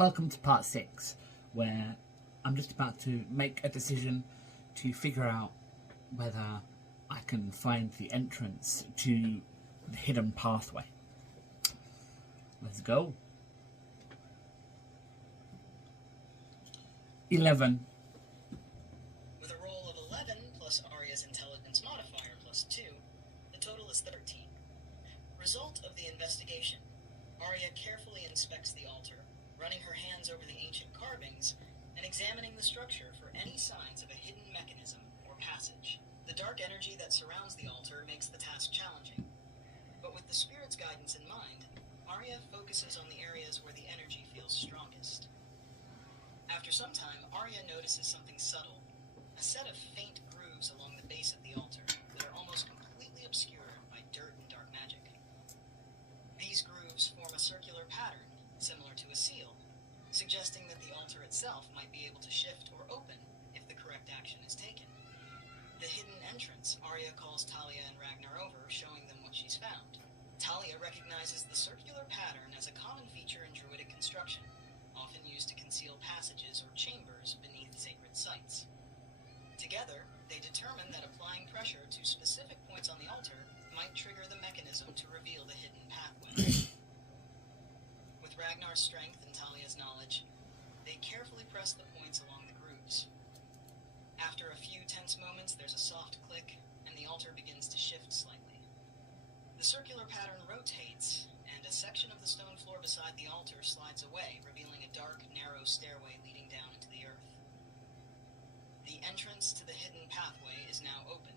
Welcome to part 6, where I'm just about to make a decision to figure out whether I can find the entrance to the hidden pathway. Let's go. 11. With a roll of 11 plus Arya's intelligence modifier plus 2, the total is 13. Result of the investigation. Arya carefully inspects the altar, running her hands over the ancient carvings and examining the structure for any signs of a hidden mechanism or passage. The dark energy that surrounds the altar makes the task challenging, but with the spirit's guidance in mind, Arya focuses on the areas where the energy feels strongest. After some time, Arya notices something subtle, a set of faint grooves along the base of the altar that are almost completely obscured by dirt and dark magic. These grooves form a circular pattern, similar to a seal, suggesting that the altar itself might be able to shift or open if the correct action is taken. The hidden entrance, Arya calls Talia and Ragnar over, showing them what she's found. Talia recognizes the circular pattern as a common feature in Druidic construction, often used to conceal passages or chambers beneath sacred sites. Together, they determine that applying pressure to specific points on the altar might trigger the mechanism to reveal the hidden pathway. With Ragnar's strength and Talia's knowledge, they carefully press the points along the grooves. After a few tense moments, there's a soft click, and the altar begins to shift slightly. The circular pattern rotates, and a section of the stone floor beside the altar slides away, revealing a dark, narrow stairway leading down into the earth. The entrance to the hidden pathway is now open,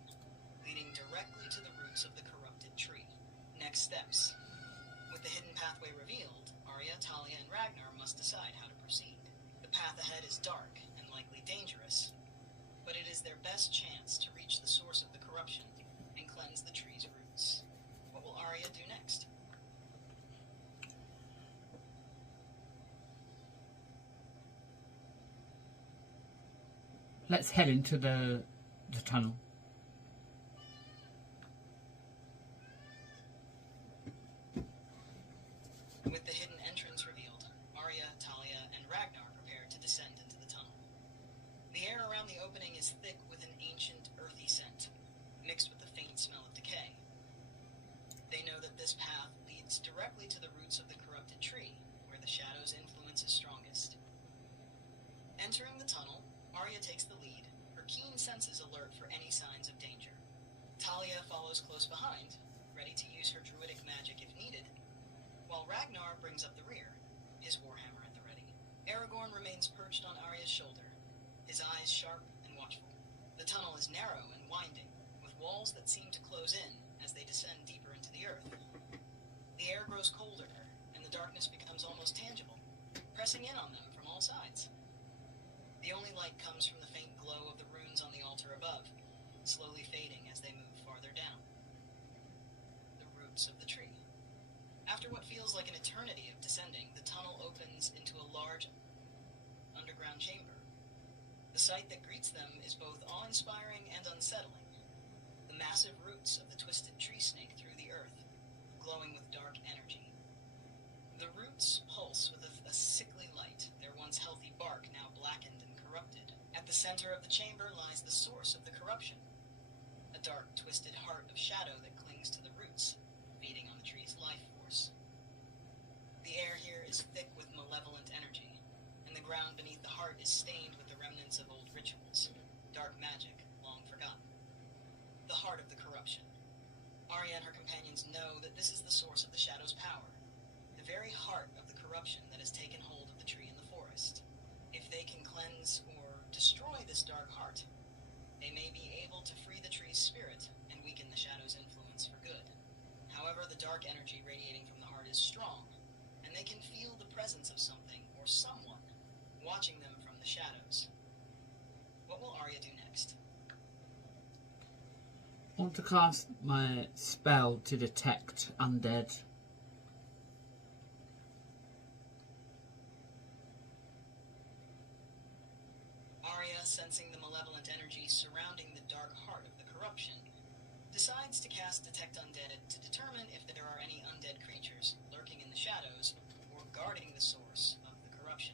leading directly to the roots of the corrupted tree. Next steps. With the hidden pathway revealed, Arya, Talia, and Ragnar must decide how to proceed. The path ahead is dark and likely dangerous, but it is their best chance to reach the source of the corruption and cleanse the tree's roots. What will Arya do next? Let's head into the tunnel. With the hidden entrance revealed, Arya, Talia, and Ragnar prepare to descend into the tunnel. The air around the opening is thick with an ancient, earthy scent, mixed with the faint smell of decay. They know that this path leads directly to the roots of the corrupted tree, where the shadow's influence is strongest. Entering the tunnel, Arya takes the lead, her keen senses alert for any signs of danger. Talia follows close behind, ready to use her druidic magic if needed, while Ragnar brings up the rear, his warhammer at the ready. Aragorn remains perched on Arya's shoulder, his eyes sharp and watchful. The tunnel is narrow and winding, with walls that seem to close in as they descend deeper into the earth. The air grows colder, and the darkness becomes almost tangible, pressing in on them from all sides. The only light comes from the faint glow of the runes on the altar above, slowly fading as they move farther down. The roots of the tree. After what feels like an eternity of descending, the tunnel opens into a large underground chamber. The sight that greets them is both awe-inspiring and unsettling. The massive roots of the twisted tree snake through the earth, glowing with dark energy. The roots pulse with a sickly light, their once healthy bark now blackened and corrupted. At the center of the chamber lies the source of the corruption, a dark, twisted heart of shadow that clings to the roots, feeding on the tree's life force. The air here is thick with malevolent energy, and the ground beneath the heart is stained with the remnants of old rituals, dark magic long forgotten. The heart of the corruption. Arya and her companions know that this is the source of the shadow's power, the very heart of the corruption that has taken hold of the tree in the forest. If they can cleanse or destroy this dark heart, they may be able to free the tree's spirit and weaken the shadow's influence for good. However, the dark energy radiating from the heart is strong, and they can feel the presence of something or someone watching them from the shadows. What will Arya do next? I want to cast my spell to detect undead. Arya, sensing the malevolent energy surrounding the dark heart of the corruption, decides to cast Detect Undead to determine if there are any undead creatures lurking in the shadows or guarding the source of the corruption.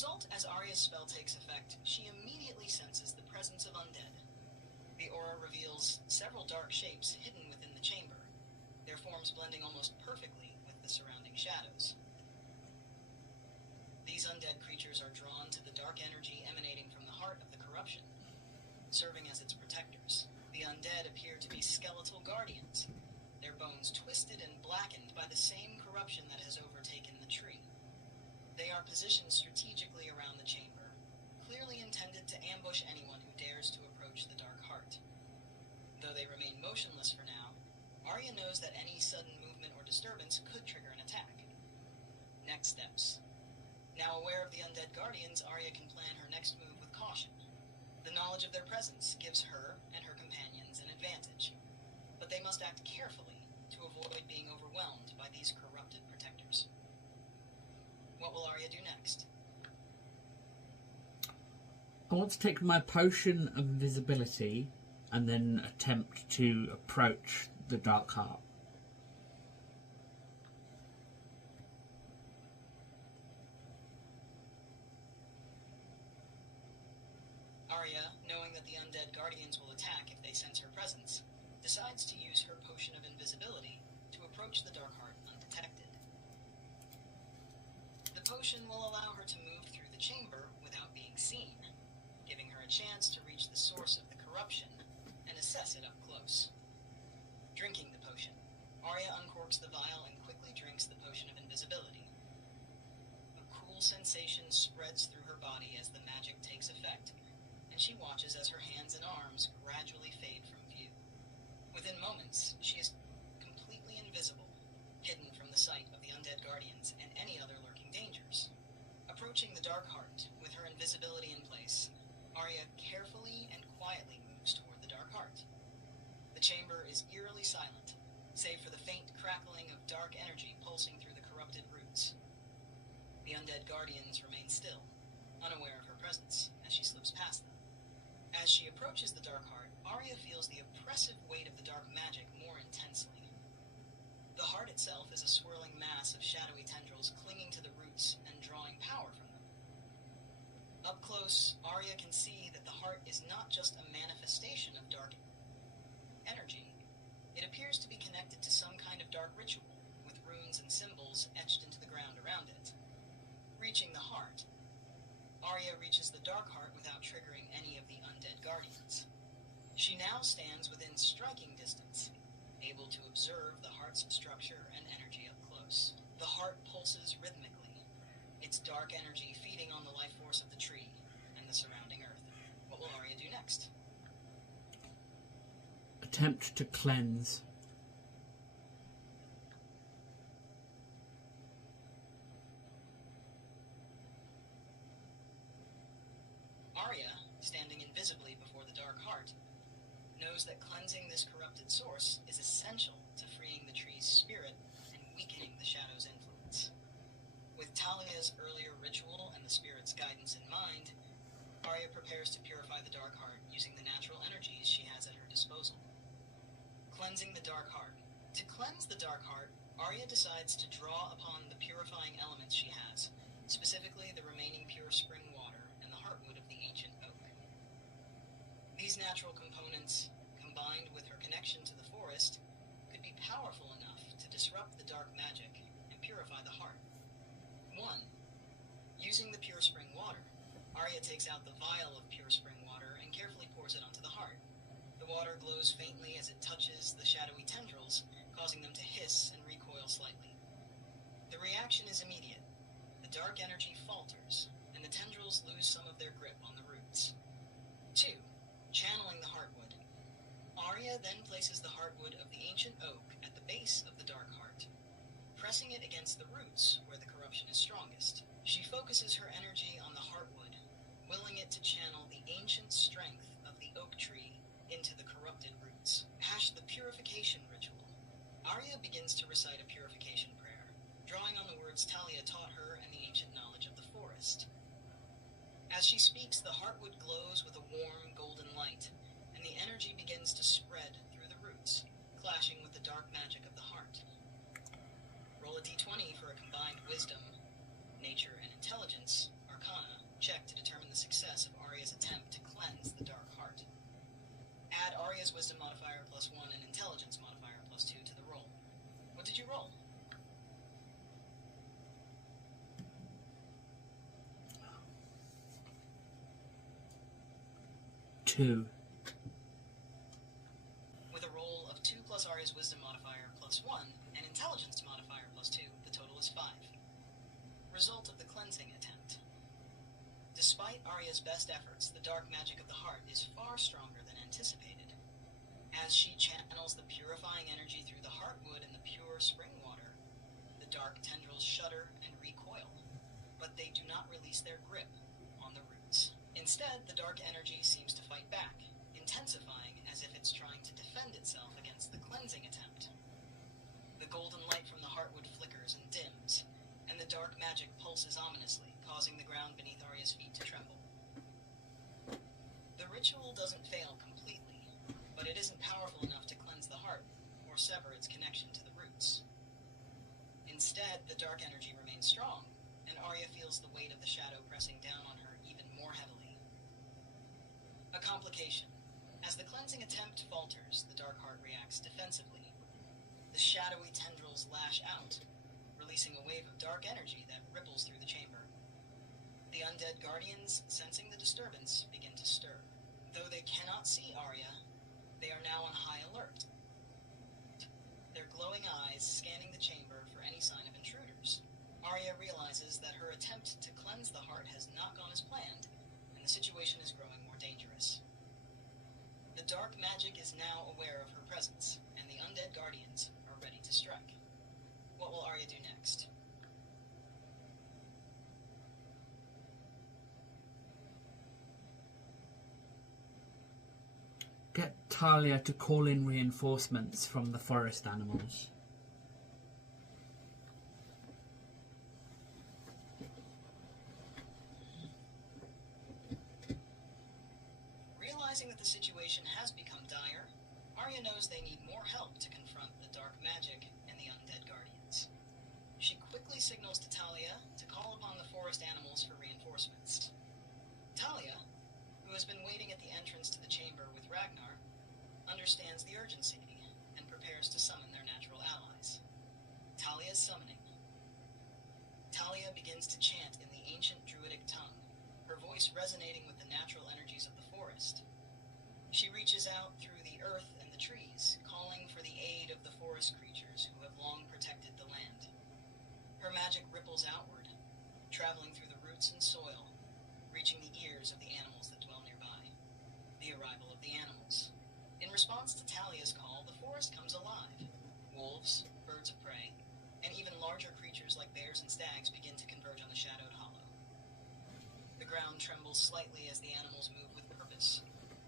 result, as Arya's spell takes effect, she immediately senses the presence of undead. The aura reveals several dark shapes hidden within the chamber, their forms blending almost perfectly with the surrounding shadows. These undead creatures are drawn to the dark energy emanating from the heart of the corruption, serving as its protectors. The undead appear to be skeletal guardians, their bones twisted and blackened by the same corruption that has overtaken the tree. They are positioned strategically around the chamber, clearly intended to ambush anyone who dares to approach the dark heart. Though they remain motionless for now, Arya knows that any sudden movement or disturbance could trigger an attack. Next steps. Now aware of the undead guardians, Arya can plan her next move with caution. The knowledge of their presence gives her and her companions an advantage, but they must act carefully to avoid being overwhelmed by these corrupted protectors. What will Arya do next? I want to take my potion of invisibility and then attempt to approach the Dark Heart. Arya, knowing that the undead guardians will attack if they sense her presence, decides to use her potion of invisibility to approach the Dark Heart undetected. The potion will allow her to move through the chamber without being seen, giving her a chance to reach the source of the corruption and assess it up close. Drinking the potion, Arya uncorks the vial and quickly drinks the potion of invisibility. A cool sensation spreads through her body as the magic takes effect, and she watches as her hands and arms gradually fade from view. Within moments, she is completely invisible, hidden from the sight of the undead guardians and any other lurking dangers. Approaching the Dark Heart with her invisibility in place, Arya carefully and quietly moves toward the Dark Heart. The chamber is eerily silent, save for the faint crackling of dark energy pulsing through the corrupted roots. The undead guardians remain still, unaware of her presence, as she slips past them. As she approaches the Dark Heart, Arya feels the oppressive weight of the dark magic more intensely. The heart itself is a swirling mass of shadowy tendrils clinging to the roots and drawing power from them. Up close, Arya can see that the heart is not just a manifestation of dark energy. It appears to be connected to some kind of dark ritual, with runes and symbols etched into the ground around it. Reaching the heart, Arya reaches the Dark Heart without triggering any of the undead guardians. She now stands within striking distance, able to observe the heart's structure and energy up close. The heart pulses rhythmically, its dark energy feeding on the life force of the tree and the surrounding earth. What will Arya do next? Attempt to cleanse. Arya, standing invisibly before the Dark Heart, knows that cleansing this corrupted source is essential to freeing the tree's spirit and weakening the shadow's influence. With Talia's earlier ritual and the spirit's guidance in mind, Arya prepares to purify the Dark Heart using the natural energies she has at her disposal. Cleansing the Dark Heart. To cleanse the Dark Heart, Arya decides to draw upon the purifying elements she has, specifically the remaining pure spring water and the heartwood of the ancient oak. These natural components, combined with her connection to the forest, could be powerful enough to disrupt the dark magic and purify the heart. 1. Using the pure spring water, Arya takes out the vial of pure spring water and carefully pours it onto the heart. The water glows faintly as it touches the shadowy tendrils, causing them to hiss and recoil slightly. The reaction is immediate. The dark energy falters, and the tendrils lose some of their grip on the roots. 2. Channeling the heartwood. Arya then places the heartwood of the ancient oak at the base of the Dark Heart, pressing it against the roots where the corruption is strongest. She focuses her energy on the heartwood, willing it to channel the ancient strength of the oak tree into the corrupted roots. The purification ritual. Arya begins to recite a purification prayer, drawing on the words Talia taught her and the ancient knowledge of the forest. As she speaks, the heartwood glows with a warm, golden light, and the energy begins to spread through the roots, clashing with the dark magic of the heart. Roll a d20 for a combined wisdom, nature, and intelligence, arcana, +1 and intelligence modifier +2 to the roll. What did you roll? 2. With a roll of 2 plus Arya's wisdom modifier +1 and intelligence modifier +2, the total is 5. Result of the cleansing attempt. Despite Arya's best efforts, the dark magic of the heart is far stronger than anticipated. As she channels the purifying energy through the heartwood and the pure spring water, the dark tendrils shudder and recoil, but they do not release their grip on the roots. Instead, the dark energy seems to fight back, intensifying as if it's trying to defend itself against the cleansing attempt. The golden light from the heartwood flickers and dims, and the dark magic pulses ominously, causing the ground beneath Arya's feet to tremble. The ritual doesn't fail completely, but it isn't powerful enough to cleanse the heart or sever its connection to the roots. Instead, the dark energy remains strong, and Arya feels the weight of the shadow pressing down on her even more heavily. A complication. As the cleansing attempt falters, the dark heart reacts defensively. The shadowy tendrils lash out, releasing a wave of dark energy that ripples through the chamber. The undead guardians, sensing the disturbance, begin to stir. Though they cannot see Arya, they are now on high alert, their glowing eyes scanning the chamber for any sign of intruders. Arya realizes that her attempt to cleanse the heart has not gone as planned, and the situation is growing more dangerous. The dark magic is now aware of her presence, and the undead guardians are ready to strike. What will Arya do next? Get Talia to call in reinforcements from the forest animals. Realizing that the situation has become dire, Arya knows they need more help to confront the dark magic and the undead guardians. She quickly signals to Talia to call upon the forest animals for reinforcements. Talia, who has been waiting at the entrance to the chamber with Ragnar, understands the urgency and prepares to summon their natural allies. Talia's summoning. Talia begins to chant in the ancient druidic tongue, her voice resonating with the natural energies of the forest. She reaches out through the earth and the trees, calling for the aid of the forest creatures who have long protected the land. Her magic ripples outward, traveling through the roots and soil, reaching the ears of the animals that dwell nearby. The arrival of the animals. In response to Talia's call, the forest comes alive. Wolves, birds of prey, and even larger creatures like bears and stags begin to converge on the shadowed hollow. The ground trembles slightly as the animals move with purpose,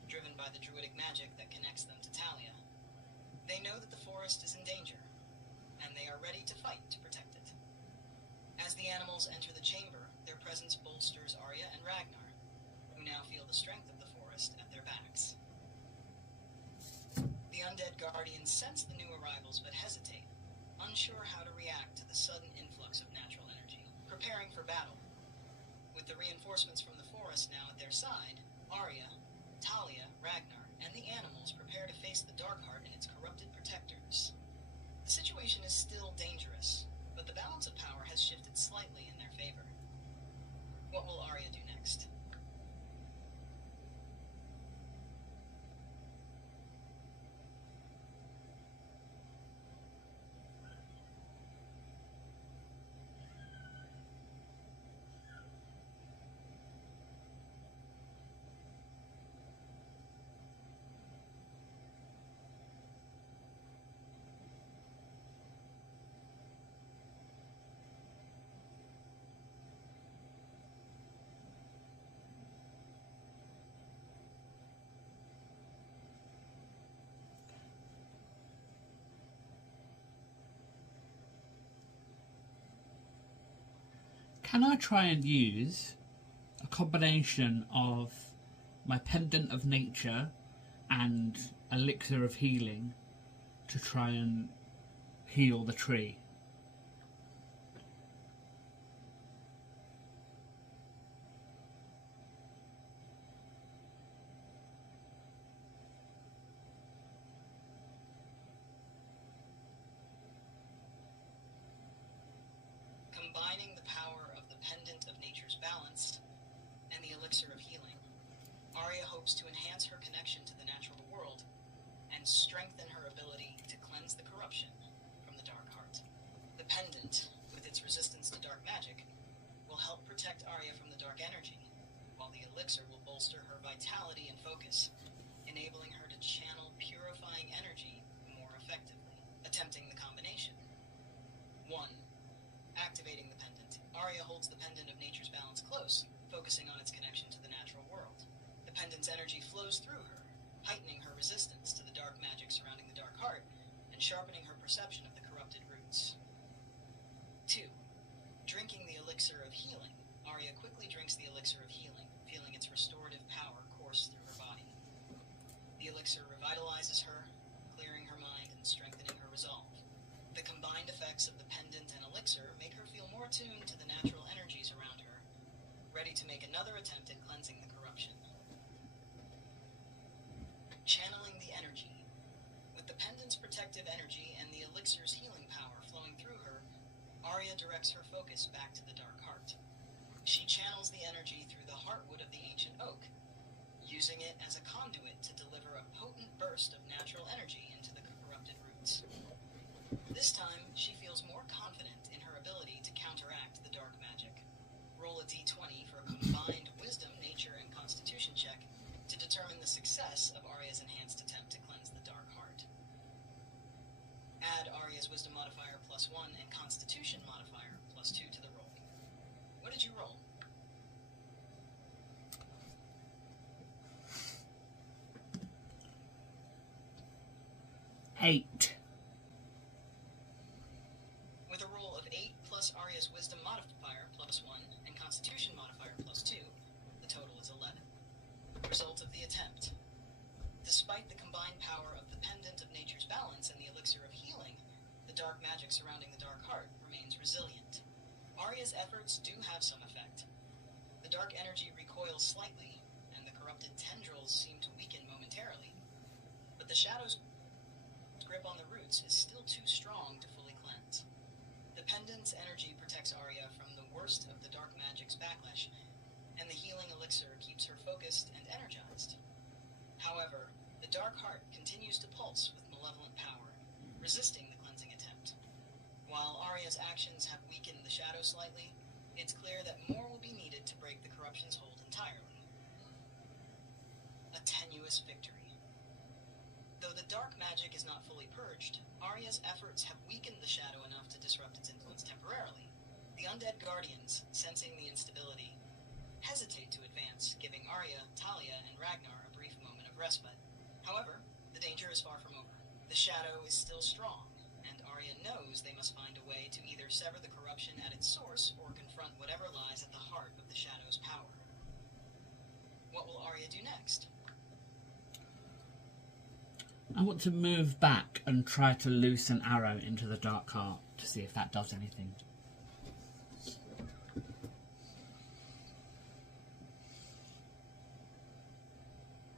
driven by the druidic magic that connects them to Talia. They know that the forest is in danger, and they are ready to fight to protect it. As the animals enter the chamber, their presence bolsters Arya and Ragnar, who now feel the strength of the forest at their backs. The undead guardians sense the new arrivals but hesitate, unsure how to react to the sudden influx of natural energy, preparing for battle. With the reinforcements from the forest now at their side, Arya, Talia, Ragnar, and the animals prepare to face the Darkheart and its corrupted protectors. The situation is still dangerous, but the balance of power has shifted slightly in their favor. What will Arya do next? Can I try and use a combination of my pendant of nature and elixir of healing to try and heal the tree? sharpening her perception of the corrupted roots. 2. Drinking the elixir of healing. Arya quickly drinks the elixir of healing, feeling its restorative power course through her body. The elixir revitalizes her, clearing her mind and strengthening her resolve. The combined effects of the pendant and elixir make her feel more attuned to the natural energies around her, ready to make another attempt at cleansing the corruption. Channeling the energy. With the pendant's protective energy and the elixir's healing power flowing through her, Arya directs her focus back to the Dark Heart. She channels the energy through the heartwood of the ancient oak, using it as a conduit to deliver a potent burst of natural energy into the corrupted roots. This time, she feels more confident in her ability to counteract the dark magic. Roll a d20 for a combined wisdom, nature, and constitution check to determine the success of Arya's enhanced attempt to cleanse the Dark Heart. Add Arya's wisdom modifier +1 and constitution modifier +2 to the roll. What did you roll? Eight. With a roll of 8 plus Arya's wisdom modifier +1 and constitution modifier +2, the total is 11. Result of the attempt. Despite the combined power of the pendant of nature's balance and the elixir of healing, the dark magic surrounding the Dark Heart remains resilient. Arya's efforts do have some effect. The dark energy recoils slightly, and the corrupted tendrils seem to weaken momentarily. But the shadow's grip on the roots is still too strong to fully cleanse. The pendant's energy protects Arya from the worst of the dark magic's backlash, and the healing elixir keeps her focused and energized. However, the Dark Heart continues to pulse with malevolent power, resisting the cleansing attempt. While Arya's actions have weakened the shadow slightly, it's clear that more will be needed to break the corruption's hold entirely. A tenuous victory. Though the dark magic is not fully purged, Arya's efforts have weakened the shadow enough to disrupt its influence temporarily. The undead guardians, sensing the instability, hesitate to advance, giving Arya, Talia, and Ragnar a brief moment of respite. However, the danger is far from over. The shadow is still strong, and Arya knows they must find a way to either sever the corruption at its source or confront whatever lies at the heart of the shadow's power. What will Arya do next? I want to move back and try to loose an arrow into the Dark Heart to see if that does anything.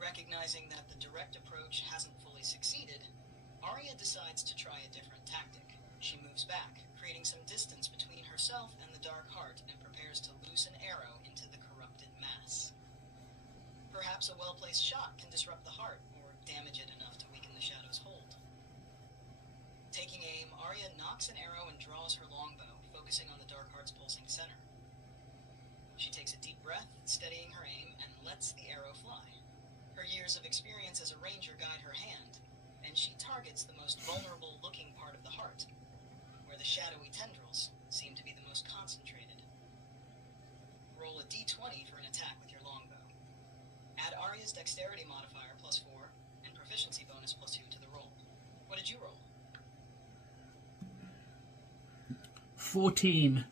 Recognizing that the direct approach hasn't fully succeeded, Arya decides to try a different tactic. She moves back, creating some distance between herself and the Dark Heart, and prepares to loose an arrow into the corrupted mass. Perhaps a well-placed shot can disrupt the heart, or damage it enough to weaken the shadow's hold. Taking aim, Arya knocks an arrow and draws her longbow, focusing on the Dark Heart's pulsing center. She takes a deep breath, steadying her aim, and lets the arrow fly. Her years of experience as a ranger guide her hand, and she targets the most vulnerable-looking part of the heart, where the shadowy tendrils seem to be the most concentrated. Roll a d20 for an attack with your longbow. Add Arya's dexterity modifier +4 and proficiency bonus +2 to the roll. What did you roll? 14.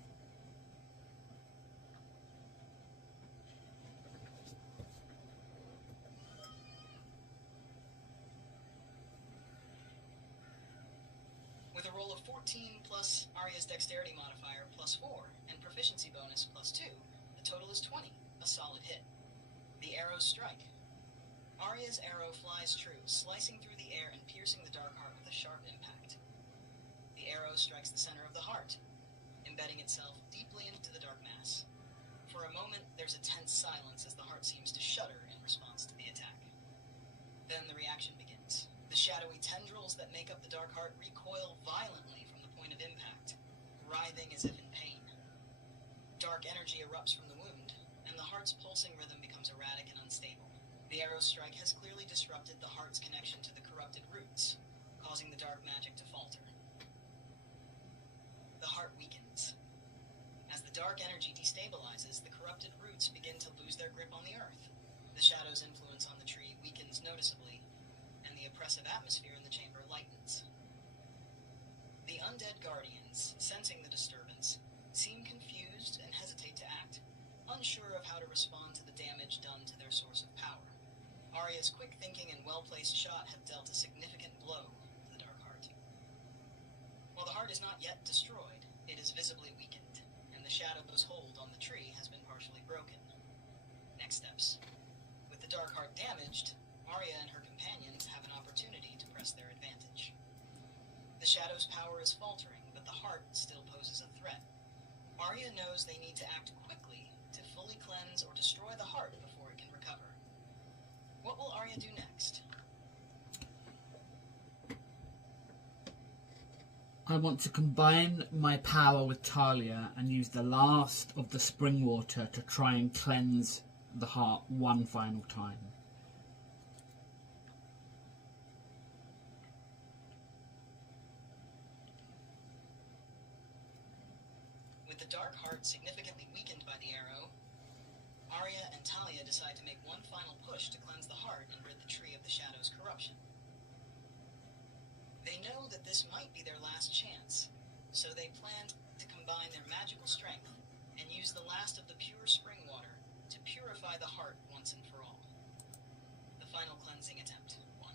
With a roll of 14 plus Arya's dexterity modifier +4 and proficiency bonus +2, the total is 20, a solid hit. The arrows strike. Arya's arrow flies true, slicing through the air and piercing the Dark Heart with a sharp impact. The arrow strikes the center of the heart, embedding itself deeply into the dark mass. For a moment, there's a tense silence as the heart seems to shudder in response to the attack. Then the reaction begins. The shadowy tendrils that make up the Dark Heart recoil violently from the point of impact, writhing as if in pain. Dark energy erupts from the wound, and the heart's pulsing rhythm becomes erratic and unstable. The arrow strike has clearly disrupted the heart's connection to the corrupted roots, causing the dark magic to falter. The heart weakens. As the dark energy destabilizes, the corrupted roots begin to lose their grip on the earth. The shadow's influence on the tree weakens noticeably, and the oppressive atmosphere in the chamber lightens. guardians, sensing the disturbance, seem confused and hesitate to act, unsure of how to respond to the damage done to their source of power. Arya's quick thinking and well-placed shot have dealt a significant blow to the Dark Heart. While the heart is not yet destroyed, it is visibly weakened, and the shadow's hold on the tree has been partially broken. Next steps. With the Dark Heart damaged, Arya and her companions have an opportunity to press their advantage. The shadow's power is faltering, but the heart still poses a threat. Arya knows they need to act quickly to fully cleanse or destroy the heart before it can recover. What will Arya do next? I want to combine my power with Talia and use the last of the spring water to try and cleanse the heart one final time. With the Dark Heart significantly weakened by the arrow, Arya and Talia decide to make one final push to cleanse the heart and rid the tree of the shadow's corruption. They know that this might be their last chance, so they plan to combine their magical strength and use the last of the pure spring water to purify the heart once and for all. The final cleansing attempt. 1.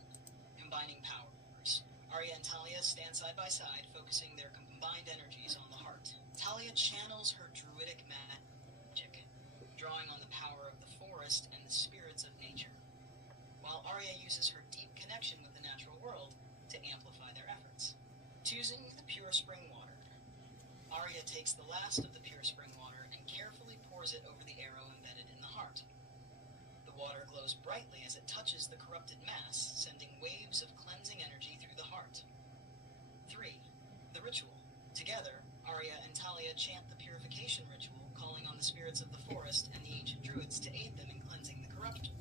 Combining powers. Arya and Talia stand side by side, focusing their combined energies on the heart. Talia channels her druidic magic, drawing on the power of the forest and the spirits of nature, while Arya uses her deep connection with the natural world to amplify their efforts. Choosing the pure spring water, Arya takes the last of the pure spring water and carefully pours it over the arrow embedded in the heart. The water glows brightly as it touches the corrupted mass, sending waves of cleansing energy through the heart. 3. The ritual. Together, Arya and Talia chant the purification ritual, calling on the spirits of the forest and the ancient druids to aid them in cleansing the corruption.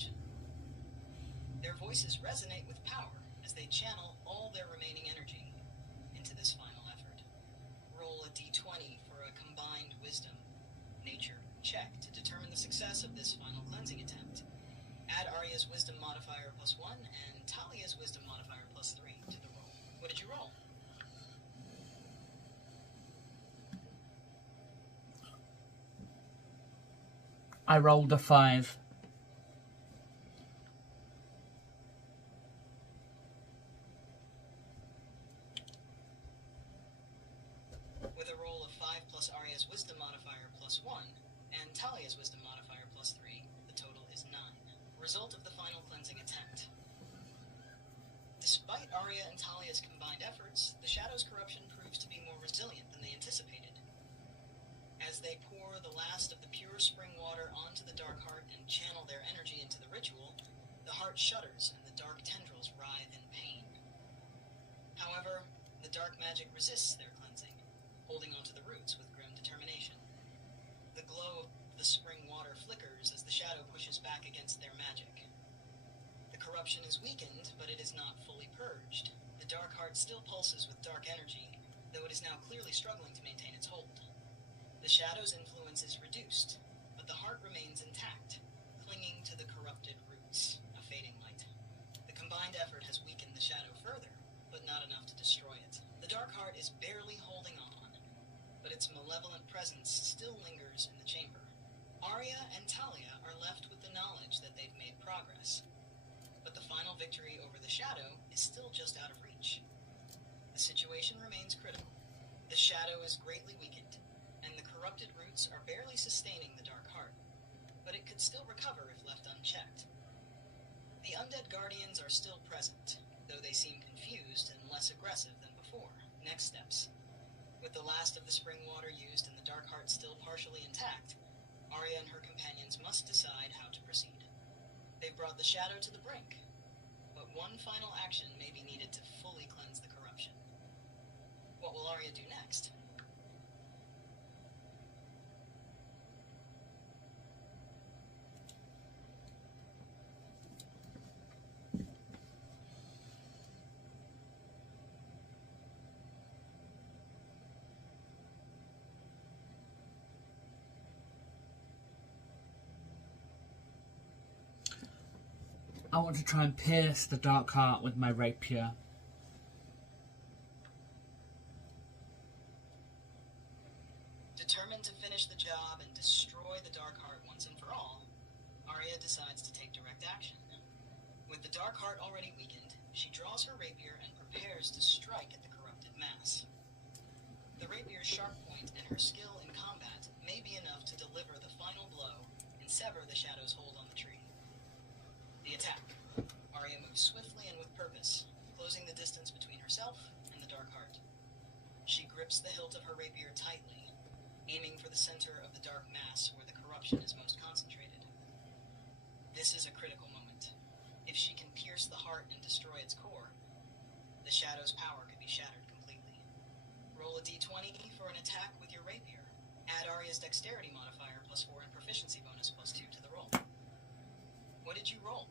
Their voices resonate with power as they channel all their remaining energy into this final effort. Roll a d20 for a combined wisdom nature check to determine the success of this final cleansing attempt. Add Arya's wisdom modifier +1 and Talia's wisdom modifier +3 to the roll. What did you roll? I rolled a 5. With a roll of 5 plus Arya's wisdom modifier +1 and Talia's wisdom modifier +3, the total is 9. Result of the final cleansing attempt. Despite Arya and Talia's combined efforts, the shadow's corruption proves to be more resilient than they anticipated. As they pour the last of the pure spring water onto the Dark Heart and channel their energy into the ritual, the heart shudders and the dark tendrils writhe in pain. However, the dark magic resists their cleansing, holding onto the roots with grim determination. The glow of the spring water flickers as the shadow pushes back against their magic. The corruption is weakened, but it is not fully purged. The Dark Heart still pulses with dark energy, though it is now clearly struggling to maintain its hold. The shadow's influence is reduced, but the heart remains intact, clinging to the corrupted roots, a fading light. The combined effort has weakened the shadow further, but not enough to destroy it. The Dark Heart is barely holding on, but its malevolent presence still lingers in the chamber. Arya and Talia are left with the knowledge that they've made progress, but the final victory over the shadow is still just out of reach. The situation remains critical. The shadow is greatly weakened, and the corrupted roots are barely sustaining the Dark Heart, but it could still recover if left unchecked. The undead guardians are still present, though they seem confused and less aggressive than before. Next steps. With the last of the spring water used and the Dark Heart still partially intact, Arya and her companions must decide how to proceed. They've brought the shadow to the brink, but one final action may be needed to fully cleanse the corruption. What will Arya do next? I want to try and pierce the Dark Heart with my rapier. to finish the job and destroy the Dark Heart once and for all, Arya decides to take direct action. With the Dark Heart already weakened, she draws her rapier and prepares to strike at the corrupted mass. The rapier's sharp point and her skill in combat may be enough to deliver the final blow and sever the shadow's hold on the tree. The attack. Arya moves swiftly and with purpose, closing the distance between herself and the Dark Heart. She grips the hilt of her rapier tightly, aiming for the center of the dark mass where the corruption is most concentrated. This is a critical moment. If she can pierce the heart and destroy its core, the shadow's power could be shattered completely. Roll a d20 for an attack with your rapier. Add Arya's dexterity modifier +4 and proficiency bonus +2 to the roll. What did you roll?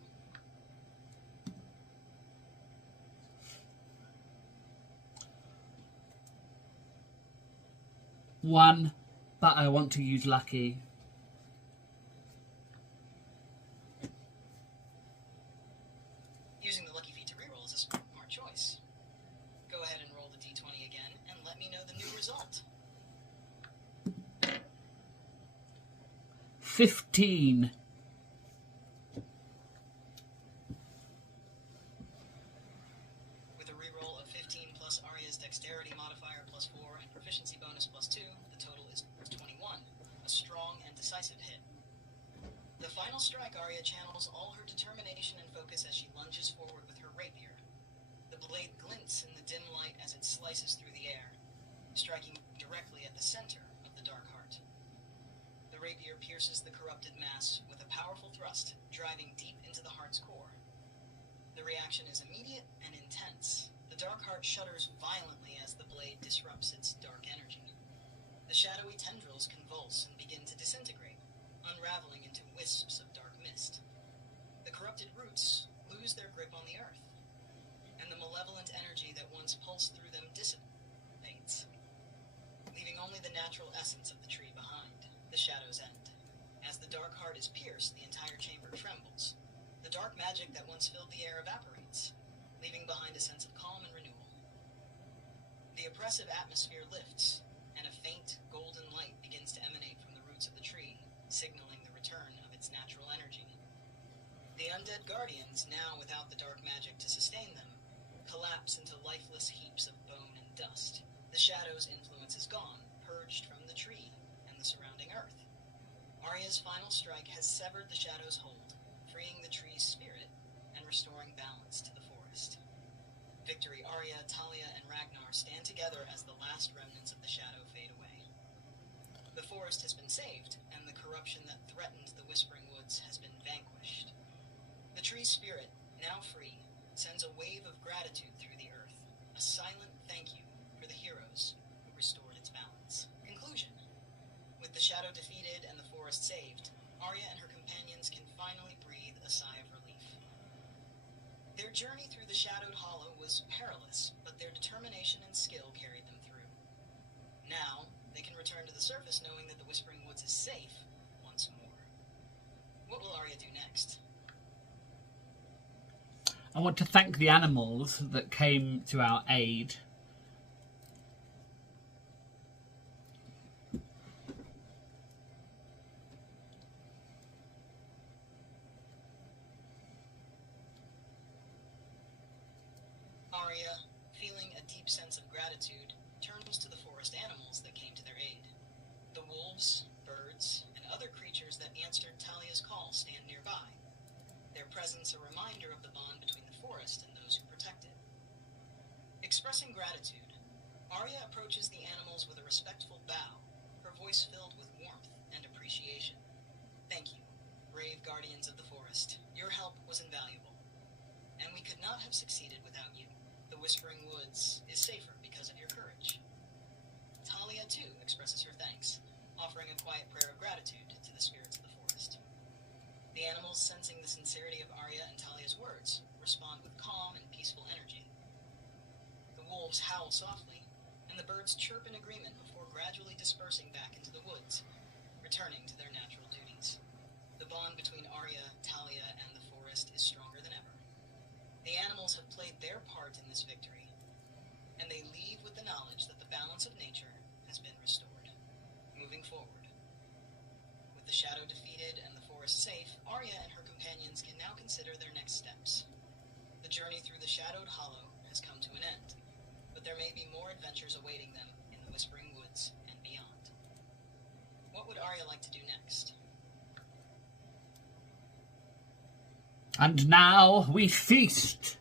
One, but I want to use lucky. Using the lucky feat to reroll is a smart choice. Go ahead and roll the d20 again and let me know the new result. 15. With a reroll of 15 plus Arya's dexterity modifier +4 and proficiency bonus +2, the total is 21. A strong and decisive hit. The final strike, Arya channels all her determination and focus as she lunges forward with her rapier. The blade glints in the dim light as it slices through the air, striking directly at the center of the Dark Heart. The rapier pierces the corrupted mass with a powerful thrust, driving deep into the heart's core. The reaction is immediate and intense. The Dark Heart shudders violently as the blade disrupts its dark energy. The shadowy tendrils convulse and begin to disintegrate, unraveling into wisps of dark mist. The corrupted roots lose their grip on the earth, and the malevolent energy that once pulsed through them dissipates, leaving only the natural essence of the tree behind. The shadows end. As the Dark Heart is pierced, the entire chamber trembles. The dark magic that once filled the air evaporates, leaving behind a sense of calm and renewal. The oppressive atmosphere lifts, and a faint golden light begins to emanate from the roots of the tree, signaling the return of its natural energy. The undead guardians, now without the dark magic to sustain them, collapse into lifeless heaps of bone and dust. The shadow's influence is gone, purged from the tree and the surrounding earth. Arya's final strike has severed the shadow's hold, freeing the tree's spirit and restoring balance to the forest. Victory. Arya, Talia, and Ragnar stand together as the last remnants of the shadow fade away. The forest has been saved, and the corruption that threatened the Whispering Woods has been vanquished. The tree's spirit, now free, sends a wave of gratitude through the earth, a silent thank you for the heroes who restored its balance. Conclusion. With the shadow defeated and the forest saved, Arya and her companions can finally breathe a sigh of relief. Their journey through the Shadowed Hollow was perilous, but their determination and skill carried them through. Now, they can return to the surface knowing that the Whispering Woods is safe once more. What will Arya do next? I want to thank the animals that came to our aid. Arya, feeling a deep sense of gratitude, turns to the forest animals that came to their aid. The wolves, birds, and other creatures that answered Talia's call stand nearby, their presence a reminder of the bond between the forest and those who protect it. Expressing gratitude, Arya approaches the animals with a respectful bow, her voice filled with warmth and appreciation. Thank you, brave guardians of the forest. Your help was invaluable, and we could not have succeeded without you. The Whispering Woods is safer because of your courage. Talia, too, expresses her thanks, offering a quiet prayer of gratitude to the spirits of the forest. The animals, sensing the sincerity of Arya and Talia's words, respond with calm and peaceful energy. The wolves howl softly, and the birds chirp in agreement before gradually dispersing back into the woods, returning to their natural duties. The bond between Arya, Talia, and the forest is stronger than ever. The animals have played their part in this victory, and they leave with the knowledge that the balance of nature has been restored. Moving forward, Arya and her companions can now consider their next steps. The journey through the Shadowed Hollow has come to an end, but there may be more adventures awaiting them in the Whispering Woods and beyond. What would Arya like to do next? And now we feast!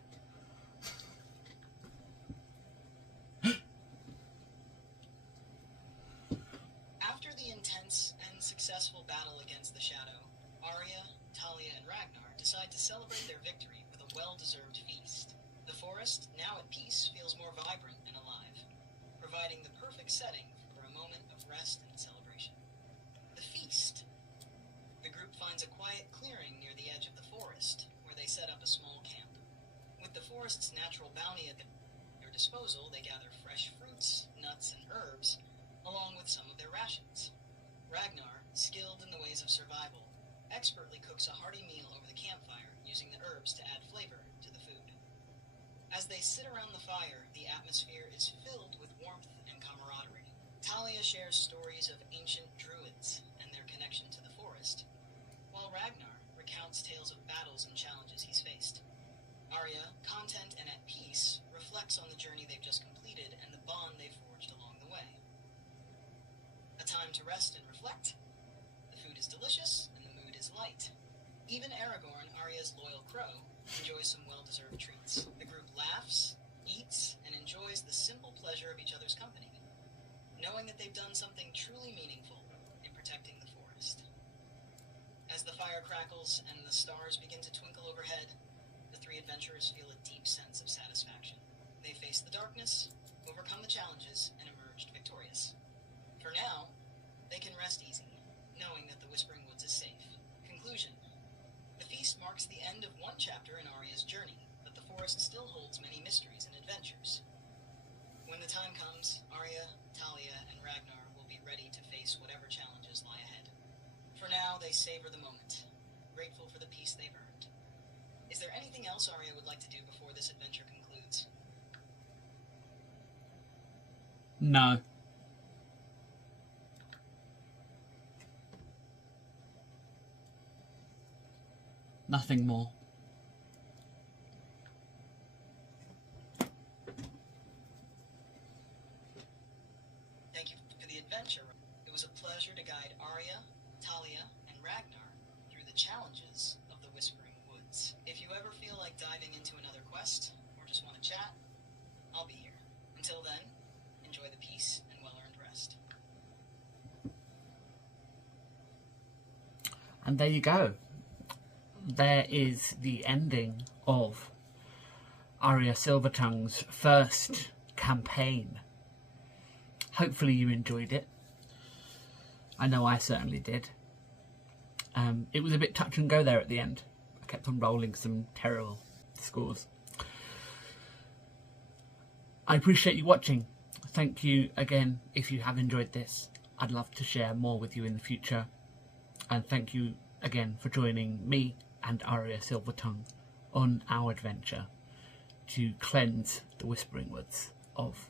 After the intense and successful battle against the Shadow, Arya, Talia, and Ragnar decide to celebrate their victory with a well-deserved feast. The forest, now at peace, feels more vibrant and alive, providing the perfect setting for a moment of rest and celebration. The feast. The group finds a quiet clearing near the edge of the forest, where they set up a small camp. With the forest's natural bounty at their disposal, they gather fresh fruits, nuts, and herbs, along with some of their rations. Ragnar, skilled in the ways of survival, expertly cooks a hearty meal over the campfire, using the herbs to add flavor to the food. As they sit around the fire, the atmosphere is filled with warmth and camaraderie. Talia shares stories of ancient druids and their connection to the forest, while Ragnar recounts tales of battles and challenges he's faced. Arya, content and at peace, reflects on the journey they've just completed and the bond they've forged along the way. A time to rest and reflect. The food is delicious and the mood is light. Even Aragorn, Arya's loyal crow, enjoys some well-deserved treats. The group laughs, eats, and enjoys the simple pleasure of each other's company, knowing that they've done something truly meaningful in protecting the forest. As the fire crackles and the stars begin to twinkle overhead, the three adventurers feel a deep sense of satisfaction. They face the darkness, overcome the challenges, and emerged victorious. For now, they can rest easy, knowing that the Whispering Woods is safe. Conclusion. The feast marks the end of one chapter in Arya's journey, but the forest still holds many mysteries and adventures. When the time comes, Arya, Talia, and Ragnar will be ready to face whatever challenges lie ahead. For now, they savor the moment, grateful for the peace they've earned. Is there anything else Arya would like to do before this adventure concludes? No. Nothing more. Thank you for the adventure. It was a pleasure to guide Arya, Talia, and Ragnar through the challenges of the Whispering Woods. If you ever feel like diving into another quest, or just want to chat, I'll be here. Until then, enjoy the peace and well-earned rest. And there you go. There is the ending of Arya Silvertongue's first campaign. Hopefully you enjoyed it. I know I certainly did. It was a bit touch and go there at the end. I kept on rolling some terrible scores. I appreciate you watching. Thank you again if you have enjoyed this. I'd love to share more with you in the future. And thank you again for joining me and Arya Silvertongue on our adventure to cleanse the Whispering Woods of